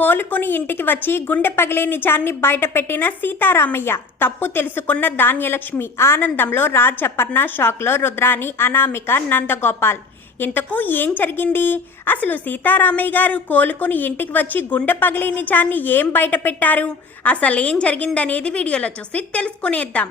కోలుకొని ఇంటికి వచ్చి గుండె పగిలే నిజాన్ని బయటపెట్టిన సీతారామయ్య. తప్పు తెలుసుకున్న ధాన్యలక్ష్మి. ఆనందంలో రాజప్పర్ణ షాక్లో రుద్రాని అనామిక నందగోపాల్. ఇంతకు ఏం జరిగింది? అసలు సీతారామయ్య గారు కోలుకొని ఇంటికి వచ్చి గుండె పగిలే నిజాన్ని ఏం బయటపెట్టారు? అసలు ఏం జరిగిందనేది వీడియోలో చూసి తెలుసుకునేద్దాం.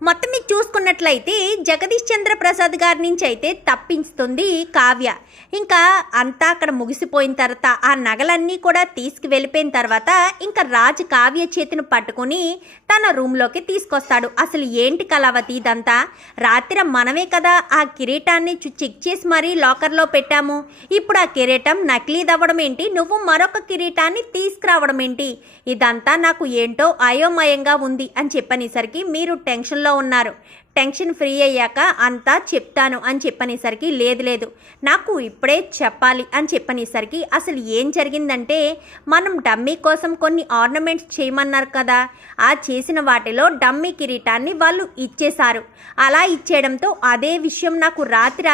మొత్తం మీకు చూసుకున్నట్లయితే జగదీష్ చంద్ర ప్రసాద్ గారి నుంచి అయితే తప్పించుతుంది కావ్య. ఇంకా అంతా అక్కడ ముగిసిపోయిన తర్వాత ఆ నగలన్నీ కూడా తీసుకు వెళ్ళిపోయిన తర్వాత ఇంకా రాజు కావ్య చేతిని పట్టుకుని తన రూమ్లోకి తీసుకొస్తాడు. అసలు ఏంటి కళావతి ఇదంతా? రాత్రి మనమే కదా ఆ కిరీటాన్ని చెక్ చేసి మరీ లాకర్లో పెట్టాము. ఇప్పుడు ఆ కిరీటం నకిలీదవ్వడం ఏంటి? నువ్వు మరొక కిరీటాన్ని తీసుకురావడం ఏంటి? ఇదంతా నాకు ఏంటో అయోమయంగా ఉంది అని చెప్పనేసరికి మీరు టెన్షన్లో ఉన్నారు. టెన్షన్ ఫ్రీ అయ్యాక అంతా చెప్తాను అని చెప్పనేసరికి లేదు లేదు. నాకు ఇప్పుడే చెప్పాలి అని చెప్పనేసరికి అసలు ఏం జరిగిందంటే మనం డమ్మీ కోసం కొన్ని ఆర్నమెంట్స్ చేయమన్నారు కదా. ఆ చేసిన వాటిలో డమ్మీ కిరీటాన్ని వాళ్ళు ఇచ్చేశారు. అలా ఇచ్చేయడంతో అదే విషయం నాకు రాత్రి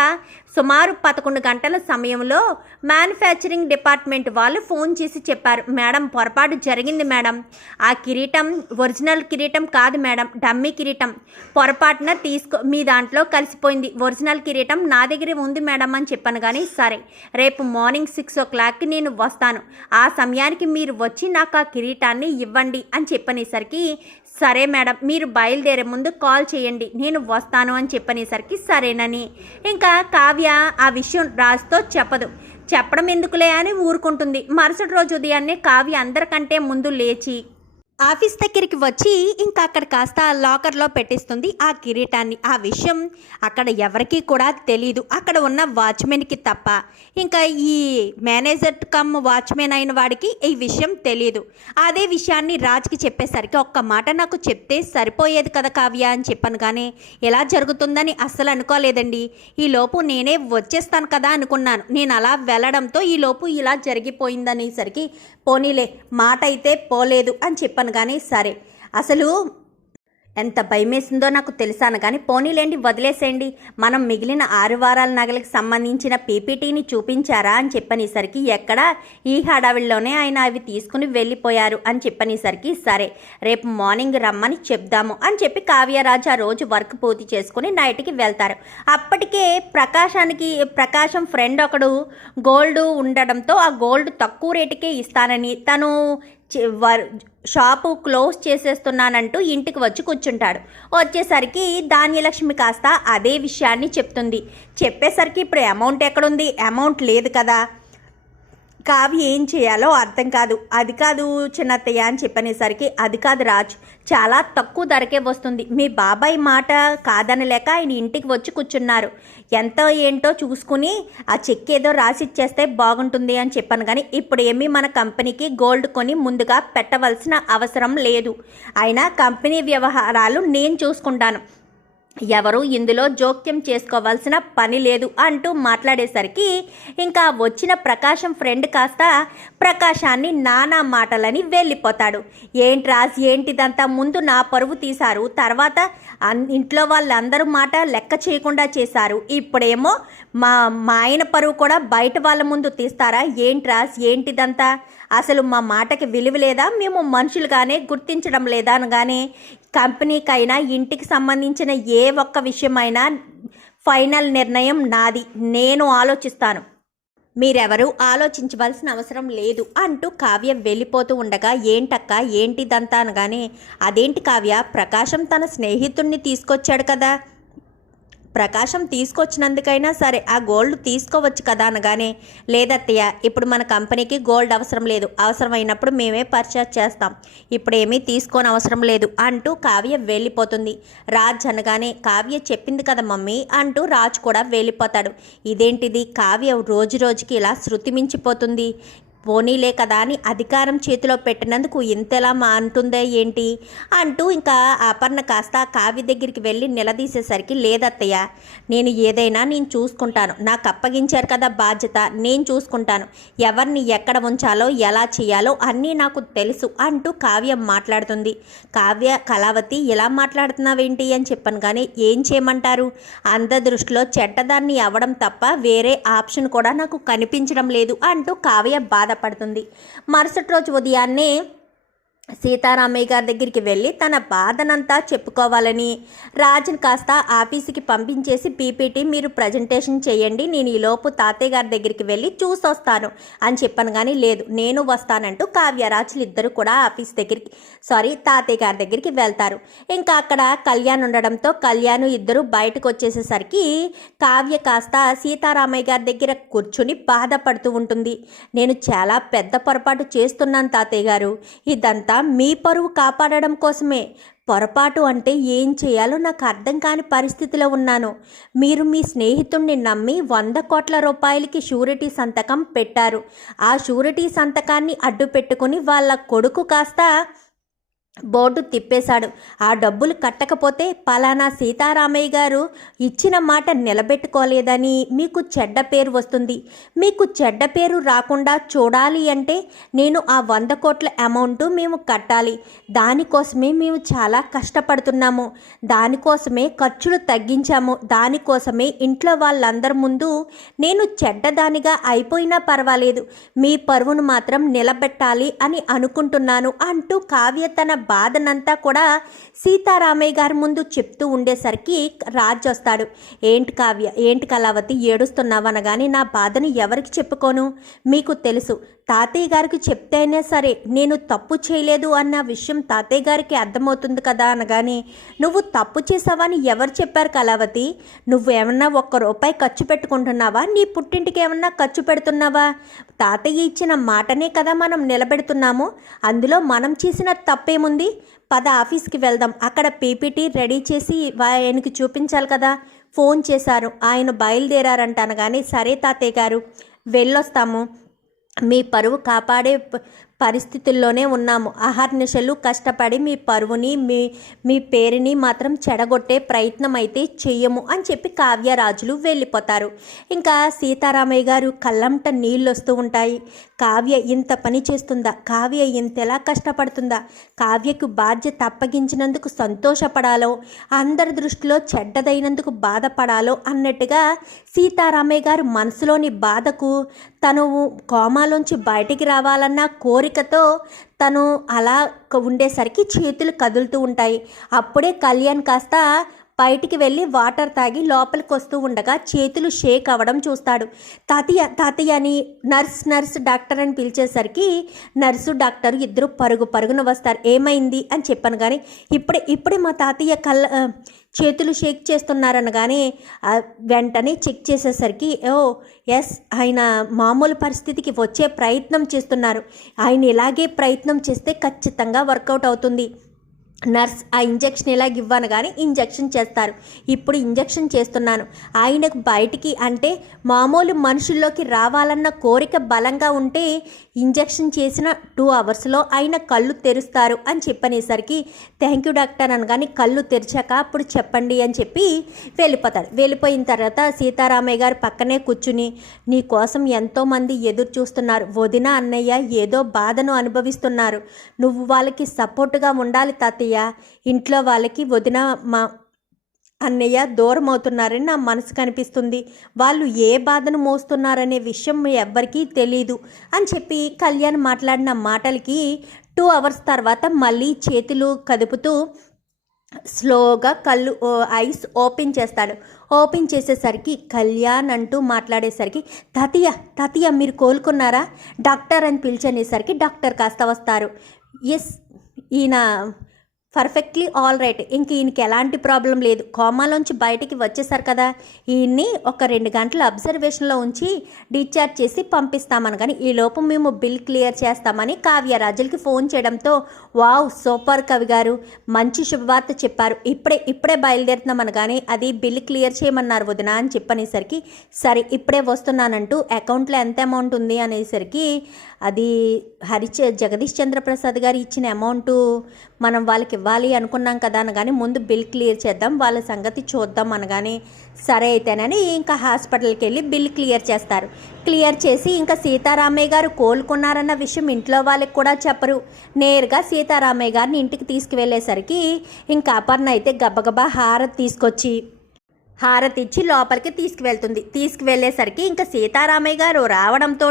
సుమారు పదకొండు గంటల సమయంలో మ్యానుఫ్యాక్చరింగ్ డిపార్ట్మెంట్ వాళ్ళు ఫోన్ చేసి చెప్పారు. మేడం పొరపాటు జరిగింది మేడం. ఆ కిరీటం ఒరిజినల్ కిరీటం కాదు మేడం. డమ్మీ కిరీటం. పొరపాటున తీసుకో మీ దాంట్లో కలిసిపోయింది. ఒరిజినల్ కిరీటం నా దగ్గర ఉంది మేడం అని చెప్పాను కానీ సరే. రేపు మార్నింగ్ సిక్స్ ఓ క్లాక్కి నేను వస్తాను. ఆ సమయానికి మీరు వచ్చి నాకు ఆ కిరీటాన్ని ఇవ్వండి అని చెప్పనేసరికి సరే మేడం మీరు బయలుదేరే ముందు కాల్ చేయండి. నేను వస్తాను అని చెప్పనేసరికి సరేనని ఇంకా కావ్య ఆ విషయం రాజుతో చెప్పదు. చెప్పడం ఎందుకులే అని ఊరుకుంటుంది. మరుసటి రోజు ఉదయాన్నే కావ్య అందరికంటే ముందు లేచి ఆఫీస్ దగ్గరికి వచ్చి ఇంకా అక్కడ కాస్త లాకర్లో పెట్టిస్తుంది ఆ కిరీటాన్ని. ఆ విషయం అక్కడ ఎవరికీ కూడా తెలియదు అక్కడ ఉన్న వాచ్మెన్కి తప్ప ఇంకా ఈ మేనేజర్ కమ్ వాచ్మెన్ అయిన వాడికి ఈ విషయం తెలియదు అదే విషయాన్ని రాజ్కి చెప్పేసరికి ఒక్క మాట నాకు చెప్తే సరిపోయేది కదా కావ్య అని చెప్పాను కానీ ఎలా జరుగుతుందని అస్సలు అనుకోలేదండి. ఈ లోపు నేనే వచ్చేస్తాను కదా అనుకున్నాను. నేను అలా వెళ్ళడంతో ఈ లోపు ఇలా జరిగిపోయిందనేసరికి పోనీలే మాట అయితే పోలేదు అని చెప్పాను కానీ సరే. అసలు ఎంత భయమేసిందో నాకు తెలుసాను కానీ పోనీలేండి వదిలేసేయండి. మనం మిగిలిన ఆరు వారాల నగలకు సంబంధించిన పీపీటీని చూపించారా అని చెప్పనేసరికి ఎక్కడ? ఈ హడావిడిలోనే ఆయన అవి తీసుకుని వెళ్ళిపోయారు అని చెప్పనేసరికి సరే. రేపు మార్నింగ్ రమ్మని చెప్దాము అని చెప్పి కావ్యరాజు ఆ రోజు వర్క్ పూర్తి చేసుకుని నైట్కి వెళ్తారు. అప్పటికే ప్రకాశానికి ప్రకాశం ఫ్రెండ్ ఒకడు గోల్డ్ ఉండడంతో ఆ గోల్డ్ తక్కువ రేటుకే ఇస్తానని తను వర్- షాపు క్లోజ్ చేసేస్తున్నానంటూ ఇంటికి వచ్చి కూర్చుంటాడు. వచ్చేసరికి ధాన్యలక్ష్మి కాస్త అదే విషయాన్ని చెప్తుంది. చెప్పేసరికి ఇప్పుడు అమౌంట్ ఎక్కడుంది? అమౌంట్ లేదు కదా. కావి ఏం చేయాలో అర్థం కాదు. అది కాదు చిన్నత్తయ్య అని చెప్పనేసరికి అది కాదు రాజ్. చాలా తక్కువ ధరకే వస్తుంది. మీ బాబాయ్ మాట కాదనలేక ఆయన ఇంటికి వచ్చి కూర్చున్నారు. ఎంతో ఏంటో చూసుకుని ఆ చెక్ ఏదో రాసిచ్చేస్తే బాగుంటుంది అని చెప్పాను కానీ ఇప్పుడు ఏమీ మన కంపెనీకి గోల్డ్ కొని ముందుగా పెట్టవలసిన అవసరం లేదు. అయినా కంపెనీ వ్యవహారాలు నేను చూసుకుంటాను. ఎవరు ఇందులో జోక్యం చేసుకోవాల్సిన పని లేదు అంటూ మాట్లాడేసరికి ఇంకా వచ్చిన ప్రకాశం ఫ్రెండ్ కాస్త ప్రకాశాన్ని నానా మాటలని వెళ్ళిపోతాడు. ఏంటి రాజ్ ఏంటిదంతా? ముందు నా పరువు తీశారు. తర్వాత అన్- ఇంట్లో వాళ్ళందరూ మాట లెక్క చేయకుండా చేశారు. ఇప్పుడేమో మా మా ఆయన పరువు కూడా బయట వాళ్ళ ముందు తీస్తారా? ఏంటి రాజ్ ఏంటిదంతా? అసలు మా మాటకి విలువ లేదా? మేము మనుషులుగానే గుర్తించడం లేదా? అని కానీ కంపెనీకైనా ఇంటికి సంబంధించిన ఏ ఒక్క విషయమైనా ఫైనల్ నిర్ణయం నాది. నేను ఆలోచిస్తాను. మీరెవరూ ఆలోచించవలసిన అవసరం లేదు అంటూ కావ్య వెళ్ళిపోతూ ఉండగా ఏంటక్క? ఏంటిదంతా? అనగానే అదేంటి కావ్య? ప్రకాశం తన స్నేహితుణ్ణి తీసుకొచ్చాడు కదా! ప్రకాశం తీసుకొచ్చినందుకైనా సరే ఆ గోల్డ్ తీసుకోవచ్చు కదా అనగానే లేదత్తయ్య ఇప్పుడు మన కంపెనీకి గోల్డ్ అవసరం లేదు. అవసరమైనప్పుడు మేమే పర్చేస్ చేస్తాం. ఇప్పుడు ఏమీ తీసుకోని అవసరం లేదు అంటూ కావ్య వెళ్ళిపోతుంది. రాజ్ అనగానే కావ్య చెప్పింది కదా మమ్మీ అంటూ రాజ్ కూడా వెళ్ళిపోతాడు. ఇదేంటిది? కావ్య రోజు రోజుకి ఇలా శృతి మించిపోతుంది. పోనీలే కదా అని అధికారం చేతిలో పెట్టినందుకు ఇంతలా మా అంటుందే ఏంటి? అంటూ ఇంకా అపర్ణ కాస్త కావ్య దగ్గరికి వెళ్ళి నిలదీసేసరికి లేదత్తయ్య నేను ఏదైనా నేను చూసుకుంటాను. నాకు అప్పగించారు కదా బాధ్యత నేను చూసుకుంటాను. ఎవరిని ఎక్కడ ఉంచాలో ఎలా చేయాలో అన్నీ నాకు తెలుసు అంటూ కావ్య మాట్లాడుతుంది. కావ్య కళావతి ఇలా మాట్లాడుతున్నావేంటి అని చెప్పాను కానీ ఏం చేయమంటారు? అంద దృష్టిలో చెడ్డదాన్ని అవ్వడం తప్ప వేరే ఆప్షన్ కూడా నాకు కనిపించడం లేదు అంటూ కావ్య బాధపడుతుంది. మరుసటి రోజు ఉదయాన్నే సీతారామయ్య గారి దగ్గరికి వెళ్ళి తన బాధనంతా చెప్పుకోవాలని రాజుని కాస్త ఆఫీసుకి పంపించేసి పీపీటీ మీరు ప్రజెంటేషన్ చేయండి. నేను ఈలోపు తాతయ్య గారి దగ్గరికి వెళ్ళి చూసొస్తాను. అని చెప్పాను కానీ లేదు నేను వస్తానంటూ కావ్యరాజులు ఇద్దరు కూడా ఆఫీస్ దగ్గరికి సారీ తాతయ్య గారి దగ్గరికి వెళ్తారు. ఇంకా అక్కడ కళ్యాణ్ ఉండడంతో కళ్యాణ్ ఇద్దరు బయటకు వచ్చేసేసరికి కావ్య కాస్త సీతారామయ్య గారి దగ్గర కూర్చుని బాధపడుతూ ఉంటుంది. నేను చాలా పెద్ద పొరపాటు చేస్తున్నాను తాతయ్య గారు. ఇదంతా మీ పరువు కాపాడడం కోసమే. పొరపాటు అంటే ఏం చేయాలో నాకు అర్థం కాని పరిస్థితిలో ఉన్నాను. మీరు మీ స్నేహితుణ్ణి నమ్మి వంద కోట్ల రూపాయలకి షూరిటీ సంతకం పెట్టారు. ఆ షూరిటీ సంతకాన్ని అడ్డు పెట్టుకుని వాళ్ళ కొడుకు కాస్త బోర్డు తిప్పేశాడు. ఆ డబ్బులు కట్టకపోతే పలానా సీతారామయ్య గారు ఇచ్చిన మాట నిలబెట్టుకోలేదని మీకు చెడ్డ పేరు వస్తుంది. మీకు చెడ్డ పేరు రాకుండా చూడాలి అంటే నేను ఆ వంద కోట్ల అమౌంట్ మేము కట్టాలి. దానికోసమే మేము చాలా కష్టపడుతున్నాము. దానికోసమే ఖర్చులు తగ్గించాము. దానికోసమే ఇంట్లో వాళ్ళందరి ముందు నేను చెడ్డదానిగా అయిపోయినా పర్వాలేదు. మీ పరువును మాత్రం నిలబెట్టాలి అని అనుకుంటున్నాను అంటూ కావ్య తన బాధనంతా కూడా సీతారామయ్య గారి ముందు చెప్తూ ఉండేసరికి రాజు వస్తాడు ఏంటి కావ్య ఏంటి కళావతి ఏడుస్తున్నావనగానే నా బాధను ఎవరికి చెప్పుకోను? మీకు తెలుసు తాతయ్య గారికి చెప్తేనే సరే నేను తప్పు చేయలేదు అన్న విషయం తాతయ్య గారికి అర్థమవుతుంది కదా అనగానే నువ్వు తప్పు చేసావని ఎవరు చెప్పారు కళావతి? నువ్వేమన్నా ఒక్క రూపాయి ఖర్చు పెట్టుకుంటున్నావా? నీ పుట్టింటికి ఏమన్నా ఖర్చు పెడుతున్నావా? తాతయ్య ఇచ్చిన మాటనే కదా మనం నిలబెడుతున్నాము. అందులో మనం చేసిన తప్పేముంది? పద ఆఫీస్కి వెళ్దాం. అక్కడ పీపీటీ రెడీ చేసి ఆయనకి చూపించాలి కదా. ఫోన్ చేశారు. ఆయన బయలుదేరారంట అనగానే సరే తాతయ్య గారు వెళ్ళొస్తాము. మీ పరువు కాపాడే పరిస్థితుల్లోనే ఉన్నాము. అహర్నిశలు కష్టపడి మీ పరువుని మీ మీ పేరుని మాత్రం చెడగొట్టే ప్రయత్నం అయితే చెయ్యము అని చెప్పి కావ్యరాజులు వెళ్ళిపోతారు. ఇంకా సీతారామయ్య గారు కళ్ళంట నీళ్ళు వస్తూ ఉంటాయి. కావ్య ఇంత పని చేస్తుందా? కావ్య ఇంతెలా కష్టపడుతుందా? కావ్యకు బాధ్యత అప్పగించినందుకు సంతోషపడాలో అందరి దృష్టిలో చెడ్డదైనందుకు బాధపడాలో అన్నట్టుగా సీతారామయ్య గారు మనసులోని బాధకు తను కోమాలోంచి బయటికి రావాలన్న కోరికతో తను అలా ఉండేసరికి చేతులు కదులుతూ ఉంటాయి. అప్పుడే కళ్యాణ్ కాస్త బయటికి వెళ్ళి వాటర్ తాగి లోపలికి వస్తూ ఉండగా చేతులు షేక్ అవ్వడం చూస్తాడు. తాతయ్య తాతయ్య అని నర్స్ నర్స్ డాక్టర్ అని పిలిచేసరికి నర్సు డాక్టర్ ఇద్దరు పరుగు పరుగున వస్తారు. ఏమైంది? అని చెప్పాను కానీ ఇప్పుడే ఇప్పుడే మా తాతయ్య కళ్ళ చేతులు షేక్ చేస్తున్నారనగానే వెంటనే చెక్ చేసేసరికి ఓ ఎస్ ఆయన మామూలు పరిస్థితికి వచ్చే ప్రయత్నం చేస్తున్నారు. ఆయన ఇలాగే ప్రయత్నం చేస్తే ఖచ్చితంగా వర్కౌట్ అవుతుంది. నర్స్ ఆ ఇంజెక్షన్ ఇలాగ ఇవ్వను కానీ ఇంజెక్షన్ చేస్తారు. ఇప్పుడు ఇంజెక్షన్ చేస్తున్నాను. ఆయనకు బయటికి అంటే మామూలు మనుషుల్లోకి రావాలన్న కోరిక బలంగా ఉంటే ఇంజెక్షన్ చేసిన టూ అవర్స్లో ఆయన కళ్ళు తెరుస్తారు అని చెప్పనేసరికి థ్యాంక్ యూ డాక్టర్ అనగాని కళ్ళు తెరిచాక అప్పుడు చెప్పండి అని చెప్పి వెళ్ళిపోతాడు. వెళ్ళిపోయిన తర్వాత సీతారామయ్య గారు పక్కనే కూర్చుని నీ కోసం ఎంతోమంది ఎదురు చూస్తున్నారు. వదిన అన్నయ్య ఏదో బాధను అనుభవిస్తున్నారు. నువ్వు వాళ్ళకి సపోర్టుగా ఉండాలి తాతయ్య. ఇంట్లో వాళ్ళకి వదిన మా అన్నయ్య దూరం అవుతున్నారని నా మనసు కనిపిస్తుంది. వాళ్ళు ఏ బాధను మోస్తున్నారనే విషయం ఎవ్వరికీ తెలీదు అని చెప్పి కళ్యాణ్ మాట్లాడిన మాటలకి టూ అవర్స్ తర్వాత మళ్ళీ చేతులు కదుపుతూ స్లోగా కళ్ళు ఐస్ ఓపెన్ చేస్తాడు. ఓపెన్ చేసేసరికి కళ్యాణ్ అంటూ మాట్లాడేసరికి తాతయ్య తాతయ్య మీరు కోలుకున్నారా? డాక్టర్ అని పిలిచనేసరికి డాక్టర్ కాస్త వస్తారు. ఎస్ ఈయన పర్ఫెక్ట్లీ ఆల్ రైట్. ఇంక ఈయనకి ఎలాంటి ప్రాబ్లం లేదు. కోమాలోంచి బయటికి వచ్చేసారు కదా. ఈయన్ని ఒక రెండు గంటల అబ్జర్వేషన్లో ఉంచి డిశ్చార్జ్ చేసి పంపిస్తామని కానీ ఈ లోపు మేము బిల్ క్లియర్ చేస్తామని కావ్య రాజులకి ఫోన్ చేయడంతో వావ్ సూపర్ కవి గారు. మంచి శుభవార్త చెప్పారు. ఇప్పుడే ఇప్పుడే బయలుదేరుతున్నామని కానీ అది బిల్ క్లియర్ చేయమన్నారు వదిన అని చెప్పనేసరికి సరే ఇప్పుడే వస్తున్నానంటూ అకౌంట్లో ఎంత అమౌంట్ ఉంది అనేసరికి అది హరిచ జగదీష్ చంద్రప్రసాద్ గారు ఇచ్చిన అమౌంట్ మనం వాళ్ళకి ఇవ్వాలి అనుకున్నాం కదా అనగానే ముందు బిల్ క్లియర్ చేద్దాం వాళ్ళ సంగతి చూద్దాం అనగానే సరే అయితేనని ఇంకా హాస్పిటల్కి వెళ్ళి బిల్ క్లియర్ చేస్తారు. క్లియర్ చేసి ఇంకా సీతారామయ్య గారు కోలుకున్నారన్న విషయం ఇంట్లో వాళ్ళకి కూడా చెప్పరు. నేరుగా సీతారామయ్య గారిని ఇంటికి తీసుకువెళ్ళేసరికి ఇంకా అపర్ణ అయితే గబగబా హారతి తీసుకొచ్చి హారతి ఇచ్చి లోపలికి తీసుకువెళ్తుంది. తీసుకువెళ్ళేసరికి ఇంకా సీతారామయ్య గారు రావడంతో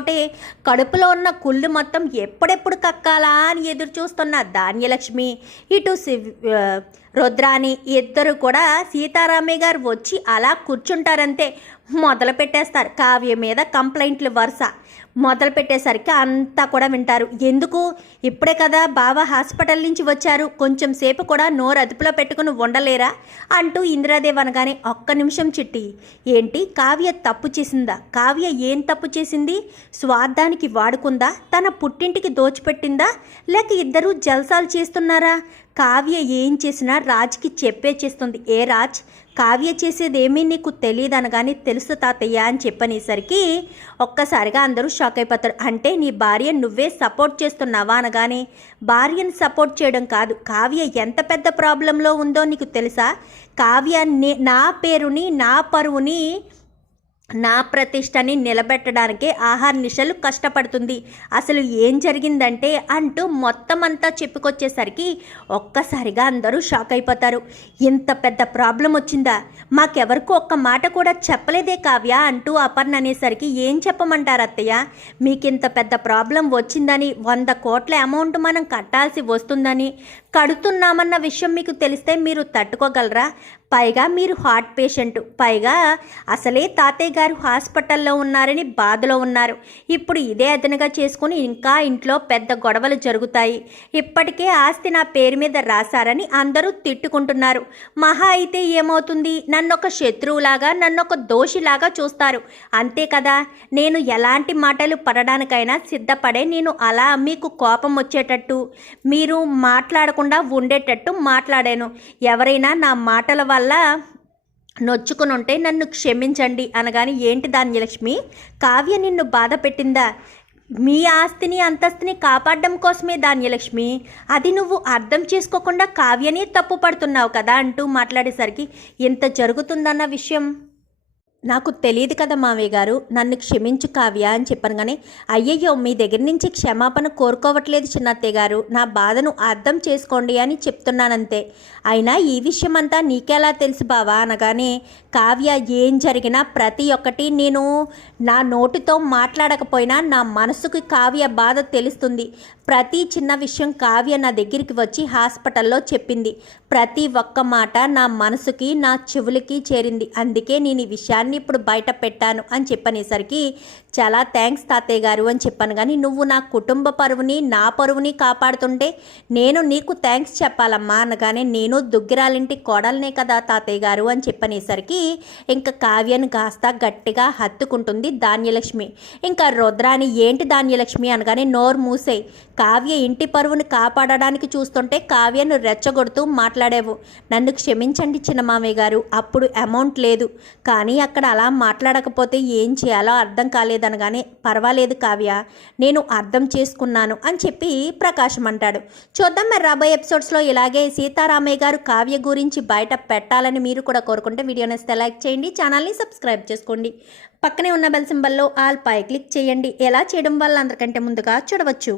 కడుపులో ఉన్న కుళ్ళు మొత్తం ఎప్పుడెప్పుడు కక్కాలా అని ఎదురు చూస్తున్న ధాన్యలక్ష్మి ఇటు శివ్ రుద్రాని ఇద్దరు కూడా సీతారామయ్య గారు వచ్చి అలా కూర్చుంటారంతే మొదలు పెట్టేస్తారు కావ్య మీద కంప్లైంట్లు వరుస. మొదలు పెట్టేసరికి అంతా కూడా వింటారు. ఎందుకు? ఇప్పుడే కదా బావ హాస్పిటల్ నుంచి వచ్చారు. కొంచెం సేపు కూడా నోరు అదుపులో పెట్టుకుని ఉండలేరా? అంటూ ఇందిరాదేవి అనగానే ఒక్క నిమిషం చిట్టి. ఏంటి? కావ్య తప్పు చేసిందా? కావ్య ఏం తప్పు చేసింది? స్వార్థానికి వాడుకుందా? తన పుట్టింటికి దోచిపెట్టిందా? లేక ఇద్దరూ జల్సాలు చేస్తున్నారా? కావ్య ఏం చేసినా రాజ్కి చెప్పే చేస్తుంది. ఏ రాజ్? కావ్య చేసేదేమీ నీకు తెలియదు అనగానే తెలుసు తాతయ్య అని చెప్పనేసరికి ఒక్కసారిగా అందరూ షాక్ అయిపోతారు. అంటే నీ భార్య నువ్వే సపోర్ట్ చేస్తున్నావా అనగానే భార్యను సపోర్ట్ చేయడం కాదు. కావ్య ఎంత పెద్ద ప్రాబ్లంలో ఉందో నీకు తెలుసా? కావ్య నా పేరుని నా పరువుని నా ప్రతిష్టని నిలబెట్టడానికే ఆహార నిశలు కష్టపడుతుంది. అసలు ఏం జరిగిందంటే అంటూ మొత్తం అంతా చెప్పుకొచ్చేసరికి ఒక్కసారిగా అందరూ షాక్ అయిపోతారు. ఇంత పెద్ద ప్రాబ్లం వచ్చిందా? మాకెవరికూ ఒక్క మాట కూడా చెప్పలేదే కావ్య అంటూ అపర్ణ అనేసరికి ఏం చెప్పమంటారు అత్తయ్య? మీకు ఇంత పెద్ద ప్రాబ్లం వచ్చిందని వంద కోట్ల అమౌంట్ మనం కట్టాల్సి వస్తుందని. కడుతున్నామన్న విషయం మీకు తెలిస్తే మీరు తట్టుకోగలరా? పైగా మీరు హార్ట్ పేషెంట్. పైగా అసలే తాతయ్య గారు హాస్పిటల్లో ఉన్నారని బాధలో ఉన్నారు. ఇప్పుడు ఇదే అదనగా చేసుకుని ఇంకా ఇంట్లో పెద్ద గొడవలు జరుగుతాయి. ఇప్పటికే ఆస్తి నా పేరు మీద రాశారని అందరూ తిట్టుకుంటున్నారు. మహా అయితే ఏమవుతుంది? నన్ను ఒక శత్రువులాగా నన్నొక దోషిలాగా చూస్తారు. అంతే కదా? నేను ఎలాంటి మాటలు పడడానికైనా సిద్ధపడే నేను అలా మీకు కోపం వచ్చేటట్టు. మీరు మాట్లాడకుండా ఉండేటట్టు మాట్లాడాను. ఎవరైనా నా మాటల వల్ల నొచ్చుకుని ఉంటే నన్ను క్షమించండి అనగాని ఏంటి ధాన్యలక్ష్మి? కావ్య నిన్ను బాధ పెట్టిందా? మీ ఆస్తిని అంతస్తుని కాపాడడం కోసమే ధాన్యలక్ష్మి. అది నువ్వు అర్థం చేసుకోకుండా కావ్యనే తప్పు పడుతున్నావు కదా అంటూ మాట్లాడేసరికి ఎంత జరుగుతుందన్న విషయం? నాకు తెలియదు కదా మావయ్య గారు నన్ను క్షమించు కావ్య అని చెప్పాను కానీ అయ్యయ్యో మీ దగ్గర నుంచి క్షమాపణ కోరుకోవట్లేదు చిన్నత్తయ్య గారు. నా బాధను అర్థం చేసుకోండి అని చెప్తున్నానంతే. అయినా ఈ విషయం అంతా నీకెలా తెలుసు బావా అనగానే కావ్య ఏం జరిగినా ప్రతి ఒక్కటి నేను నా నోటితో మాట్లాడకపోయినా నా మనసుకి కావ్య బాధ తెలుస్తుంది. ప్రతి చిన్న విషయం కావ్య నా దగ్గరికి వచ్చి హాస్పిటల్లో చెప్పింది. ప్రతి ఒక్క మాట నా మనసుకి నా చెవులకి చేరింది. అందుకే నేను ఈ విషయాన్ని ఇప్పుడు బయట పెట్టాను అని చెప్పనేసరికి చాలా థ్యాంక్స్ తాతయ్య గారు అని చెప్పాను. కానీ నువ్వు నా కుటుంబ పరువుని నా పరువుని కాపాడుతుంటే నేను నీకు థ్యాంక్స్ చెప్పాలమ్మా అనగానే నేను దుగ్గిరాలింటి కోడలనే కదా తాతయ్య గారు అని చెప్పనేసరికి ఇంకా కావ్యను కాస్త గట్టిగా హత్తుకుంటుంది ధాన్యలక్ష్మి. ఇంకా రుద్రాని ఏంటి ధాన్యలక్ష్మి అనగానే నోరు మూసేయి. కావ్య ఇంటి పరువును కాపాడడానికి చూస్తుంటే కావ్యను రెచ్చగొడుతూ మాట్లాడేవు. నన్ను క్షమించండి చిన్న మామయ్య గారు అప్పుడు అమౌంట్ లేదు. కానీ అక్కడ అలా మాట్లాడకపోతే ఏం చేయాలో అర్థం కాలేదనగానే పర్వాలేదు కావ్య నేను అర్థం చేసుకున్నాను అని చెప్పి ప్రకాశం అంటాడు. చూద్దాం మరి రాబోయే ఎపిసోడ్స్లో ఇలాగే సీతారామయ్య గారు కావ్య గురించి బయట పెట్టాలని మీరు కూడా కోరుకుంటే వీడియో నేస్తే లైక్ చేయండి ఛానల్ని సబ్స్క్రైబ్ చేసుకోండి. పక్కనే ఉన్న బెల్ సింబల్లో ఆల్ పై క్లిక్ చేయండి. ఎలా చేయడం వల్ల అందరికంటే ముందుగా చూడవచ్చు.